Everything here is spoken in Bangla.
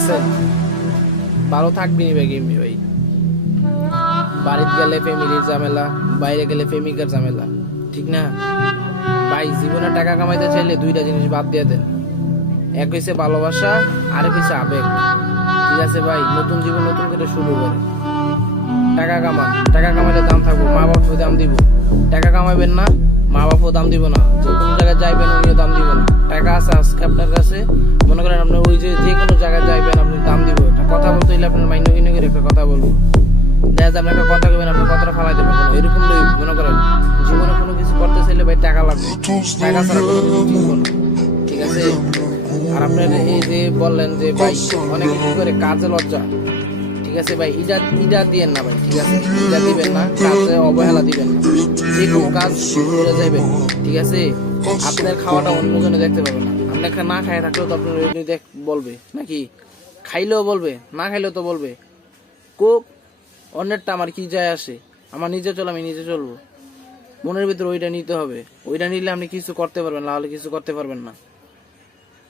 আছেন? ভালো থাকবি নি ভাই এমনি ভাই। বাড়িতে গেলে ফ্যামিলির ঝামেলা, বাইরে গেলে প্রেমিকার ঝামেলা, ঠিক না ভাই? জীবনে টাকা কামাইতে চাইলে দুইটা জিনিস বাদ দিয়ে দেন। এক হইছে ভালোবাসা, আরেক হইছে আবেগ। ঠিক আছে ভাই, নতুন জীবন নতুন করে শুরু করে টাকা কামান। টাকা কামাইলে দাম থাকবো, মা বাপও দাম দিব। টাকা কামাইবেন না, মা বাপও দাম দিব না। যে কোনো জায়গায় যাইবেন উনিও দাম দিব না। টাকা আছে আজকে আপনার কাছে, মনে করেন আপনি ওই যে কোনো জায়গায় যাইবেন আপনি দাম দিব। একটা কথা বলতে হইলে আপনার মাইন্ড কিনে করে একটা কথা বলবো। দেখা যায় আপনি একটা কথা কবেন, আপনার কথাটা ফালাই দেবেন। এরকম মনে করেন জীবনে কোনো কিছু করতে চাইলে ভাই টাকা লাগবে। টাকা ছাড়া কোনো কিছু জীবন, ঠিক আছে? আর আপনার এই যে বললেন যে ভাই অনেকে কি করে কাজে লজ্জা, ঠিক আছে ভাই, ইটা দিবেন না ভাই, ঠিক আছে? ইটা দিবেন না, কাজে অবহেলা দিবেন না। যে কোনো কাজ করে যাইবেন, ঠিক আছে? আপনার খাওয়াটা অন্যজনে দেখতে পাবে না। আপনার না খাই থাকলেও তো আপনার বলবে নাকি? খাইলেও বলবে, না খাইলেও তো বলবে। কোক অন্যেরটা আমার কি যায় আসে? আমার নিজে চল, আমি নিজে চলবো। মনের ভিতরে ওইটা নিতে হবে। ওইটা নিলে আপনি কিছু করতে পারবেন, না হলে কিছু করতে পারবেন না।